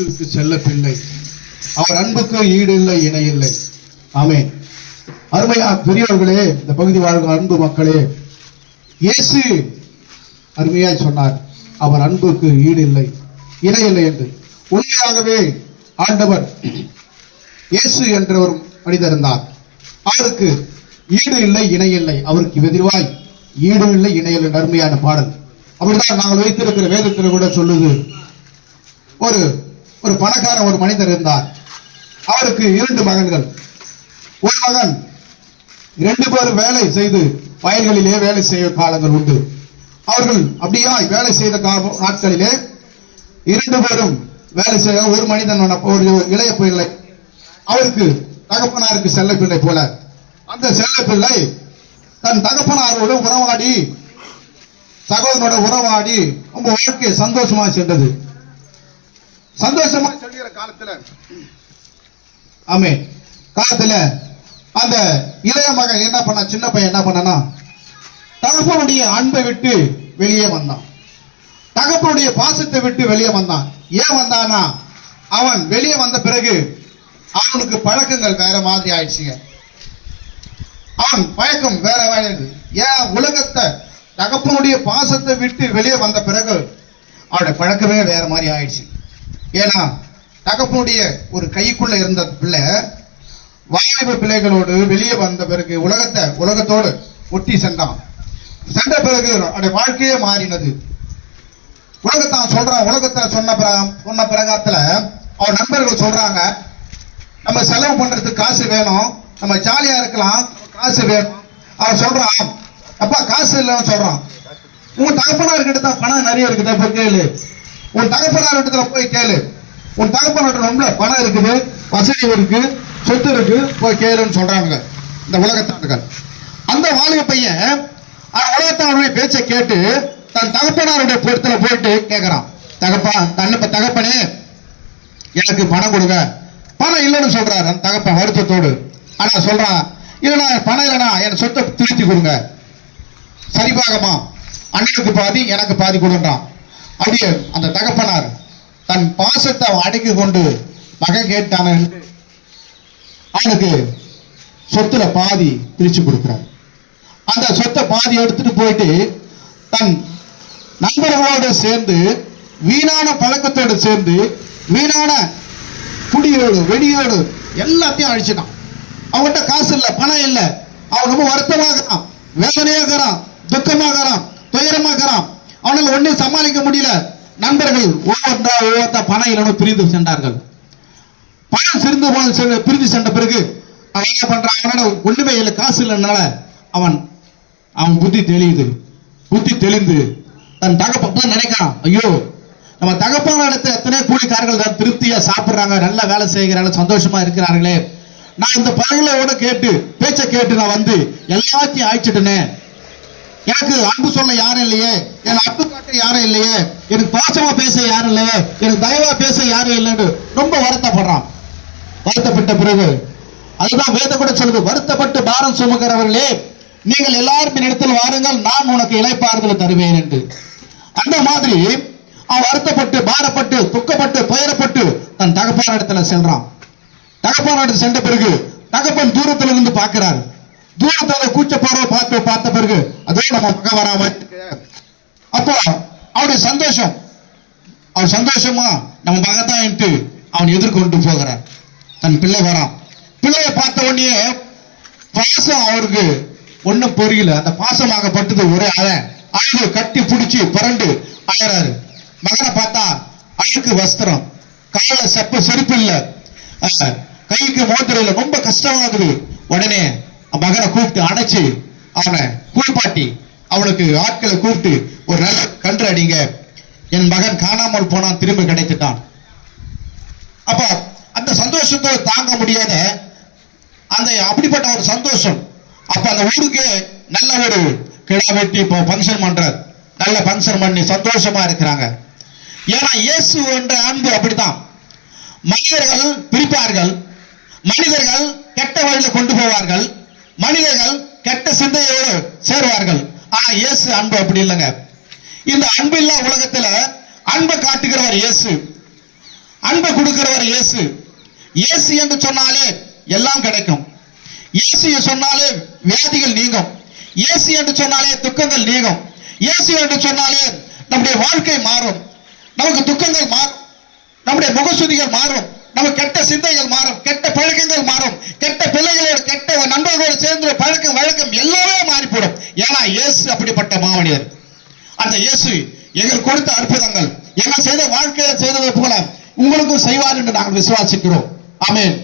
இயேசுவுக்கு செல்ல பிள்ளை. அவர் அன்புக்கு ஈடு இல்லை, இணை இல்லை. ஆமென். அருமையா பெரியவர்களே, இந்த பகுதி வாழ்கிற அன்பு மக்களே, இயேசு அருமையாய் சொன்னார், அவர் அன்புக்கு ஈடு இல்லை, இணை இல்லை என்று. உண்மையாகவே ஆண்டவர் இயேசு என்ற ஒரு மனிதர் இருந்தார். அவருக்கு ஈடு இல்லை, இணை இல்லை. அவருக்கு எதிர்வாய் ஈடு இல்லை, இணை இல்லை. அருமையான பாடல். அப்படிதான் நாங்கள் வைத்திருக்கிற வேதத்தில் கூட சொல்லுது. ஒரு பணக்கார ஒரு மனிதர் இருந்தார். அவருக்கு 2 மகன்கள். ஒரு மகன் 2 பேரும் வேலை செய்து வயல்களிலே வேலை செய்ய காலங்கள் உண்டு. அவர்கள் அப்படியா வேலை செய்த நாட்களிலே 2 பேரும் வேலை செய்ய ஒரு மனிதன் ஒரு இளைய பிள்ளை, அவருக்கு தகப்பனாருக்கு செல்ல பிள்ளை போல. அந்த செல்ல பிள்ளை தன் தகப்பனாரோடு உறவாடி, சகோதரனோட உறவாடி ரொம்ப வாழ்க்கை சந்தோஷமா சென்றது. சந்தோஷமா செல்கிற காலத்துல அந்த இளைய மகன் என்ன பண்ண, சின்ன பையன் என்ன பண்ணனா, தகப்பனுடைய அன்பை விட்டு வெளியே வந்தான். தகப்பனுடைய பாசத்தை விட்டு வெளியே வந்தான். ஏன் வந்தானா, அவன் வெளியே வந்த பிறகு அவனுக்கு பழக்கங்கள் வேற மாதிரி ஆயிடுச்சுங்க. அவன் பழக்கம் வேற வேறு. ஏன் உலகத்தை, தகப்பனுடைய பாசத்தை விட்டு வெளியே வந்த பிறகு அவனுடைய பழக்கமே வேற மாதிரி ஆயிடுச்சு. ஏன்னா தகப்பனுடைய ஒரு கைக்குள்ள இருந்த பிள்ளை வாலிப பிள்ளைகளோடு வெளியே வந்த பிறகு உலகத்தோடு ஒட்டி சென்ற பிறகு அவருடைய வாழ்க்கையே மாறினது. உலகத்தை சொன்ன பிரகாரத்துல அவன் நண்பர்கள் சொல்றாங்க, நம்ம செலவு பண்றதுக்கு காசு வேணும், நம்ம ஜாலியா இருக்கலாம், காசு வேணும். அவன் சொல்றான், அப்பா காசு இல்லைன்னு சொல்றான். உன் தகப்பனார் கிட்ட தான் பணம் நிறைய இருக்குதா, போய் கேளு. உன் தகப்பனார் இடத்துல போய் கேளு. உன் தகப்பனார் ரொம்ப பணம் இருக்குது, வசதி இருக்கு, சொத்து இருக்கு, போய் கேளுன்னு சொல்றாங்க இந்த உலகத்தார்கள். அந்த வாலிப பையன் உலகத்தாருடைய பேச்சை கேட்டு தன் தகப்பனாருடைய இடத்துல போயிட்டு கேட்கிறான், தகப்பனே எனக்கு பணம் கொடுங்க. பணம் இல்லைன்னு சொல்றாரு அந்த தகப்பன் வருத்தத்தோடு. ஆனா சொல்றான், இல்லைனா பணம் இல்லைனா என் சொத்தை திருத்தி கொடுங்க, சரிபாகமா அண்ணனுக்கு பாதி எனக்கு பாதி கொடுன்றான். அப்படியே அந்த தகப்பனார் தன் பாசத்தை அடக்கி கொண்டு மகன் கேட்டான அவனுக்கு சொத்துல பாதி பிரிச்சு கொடுக்கிறார். அந்த சொத்தை பாதி எடுத்துட்டு போயிட்டு தன் நண்பர்களோடு சேர்ந்து வீணான பழக்கத்தோடு சேர்ந்து வீணான குடியோடு வெடியோடு எல்லாத்தையும் அழிச்சிட்டான். அவன்கிட்ட காசு இல்லை, பணம் இல்லை. அவன் ரொம்ப வருத்தமாகறான், வேதனையாகிறான், துக்கமாகறான், துயரமாகறான். அவனால் ஒன்னும் சமாளிக்க முடியல. நண்பர்கள் ஒவ்வொருத்தா பணம் இல்லைன்னு பிரிந்து சென்றார்கள். பணம் பிரிந்து சென்ற பிறகு அவன் என்ன பண்றான், அவனால ஒண்ணுமே இல்லை, காசு இல்லைனால அவன் புத்தி தெளிந்து தன் தகப்பன் நினைக்கிறான், ஐயோ நம்ம தகப்பான இடத்துல எத்தனை கூலிக்காரர்கள் திருப்தியா சாப்பிடுறாங்க, நல்லா வேலை செய்கிறாங்க, சந்தோஷமா இருக்கிறார்களே, நான் இந்த பழங்களோட பேச்சை கேட்டு நான் வந்து எல்லாத்தையும் அழிச்சிட்டேனே, எனக்கு அன்பு சொல்ல யாரும் இல்லையே, எனக்கு அன்பு காட்ட யாரும் இல்லையே, எனக்கு பாசமா பேச யாரும் இல்லையே, எனக்கு தயவா பேச யாரும் இல்லைன்னு ரொம்ப வருத்தப்படுறான். வருத்தப்பட்ட பிறகு அதுதான் வேதம் கூட சொல்லுது, வருத்தப்பட்டு பாரம் சுமக்கிறவர்களே நீங்கள் எல்லாரும் இடத்தில் வாருங்கள், நான் உனக்கு இளைப்பாறுதல் தருவேன் என்று. அந்த மாதிரி அவன் வருத்தப்பட்டு பாரப்பட்டு துக்கப்பட்டு துயரப்பட்டு தன் தகப்பான இடத்துல சென்றான். தகப்பான இடத்துல சென்ற பிறகு தகப்பன் தூரத்துல இருந்து பார்க்கிறார். தூரத்துல கூச்ச போற பார்த்த பிறகு அதே நம்ம பக்கம் வராம அப்போ அவனுடைய சந்தோஷம், அவன் சந்தோஷமா நம்ம மகத்தான் என்று அவன் எதிர்கொண்டு போகிறான். தன் பிள்ளை வரான். பிள்ளையை பார்த்த உடனே பாசம் அவருக்கு ஒன்னும் புரியல. அந்த பாசமாகப்பட்டது ஒரே அழகு கட்டி பிடிச்சி புரண்டு அழறாரு. மகனை பார்த்தா அழுக்கு வஸ்திரம், கால செருப்பு இல்ல, கைக்கு மோதிரம் இல்ல, ரொம்ப கஷ்டமாகுது. உடனே மகனை கூப்பிட்டு அணைச்சு அவனை குளிப்பாட்டி அவனுக்கு ஆட்களை கூப்பிட்டு ஒரு நல்ல கன்று அடிங்க, என் மகன் காணாமல் போனான், திரும்ப கிடைத்துட்டான். அப்ப அந்த சந்தோஷத்தை தாங்க முடியாத அப்படிப்பட்ட ஒரு சந்தோஷம். அப்ப அந்த ஊருக்கு நல்ல ஒரு கிடா வெட்டி இப்போ பங்கன் பண்றார், நல்ல பங்கன் பண்ணி சந்தோஷமா இருக்கிறாங்க. ஏன்னா இயேசு என்ற அன்பு அப்படித்தான். மனிதர்கள் பிரிப்பார்கள், மனிதர்கள் கெட்ட வழியில கொண்டு போவார்கள், மனிதர்கள் கெட்ட சிந்தையோடு சேருவார்கள். ஆனா இயேசு அன்பு அப்படி இல்லைங்க. இந்த அன்பில்லா உலகத்துல அன்பை காட்டுகிறவர் இயேசு. அன்பை கொடுக்கிறவர் இயேசு. இயேசு என்று சொன்னாலே எல்லாம் கிடைக்கும். இயேசு சொன்னாலே வியாதிகள் நீங்கும். இயேசு என்று சொன்னாலே துக்கங்கள் நீங்கும். இயேசு என்று சொன்னாலே நம்முடைய வாழ்க்கை மாறும். நமக்கு துக்கங்கள் மாறும், நம்முடைய முகசுதிகள் மாறும், நமக்கு கெட்ட சிந்தைகள் மாறும், கெட்ட பழக்கங்கள் மாறும், கெட்ட பிள்ளைகளோடு கெட்ட நண்பர்களோடு சேர்ந்து பழக்கம் வழக்கம் எல்லாமே மாறிப்படும். ஏன்னா இயேசு அப்படிப்பட்ட மாமனிதர். அந்த இயேசு எங்களுக்கு கொடுத்த அற்புதங்கள், எங்கள் செய்த வாழ்க்கையில செய்ததை போல உங்களுக்கும் செய்வார் என்று நாங்கள் விசுவாசிக்கிறோம். ஆமென்.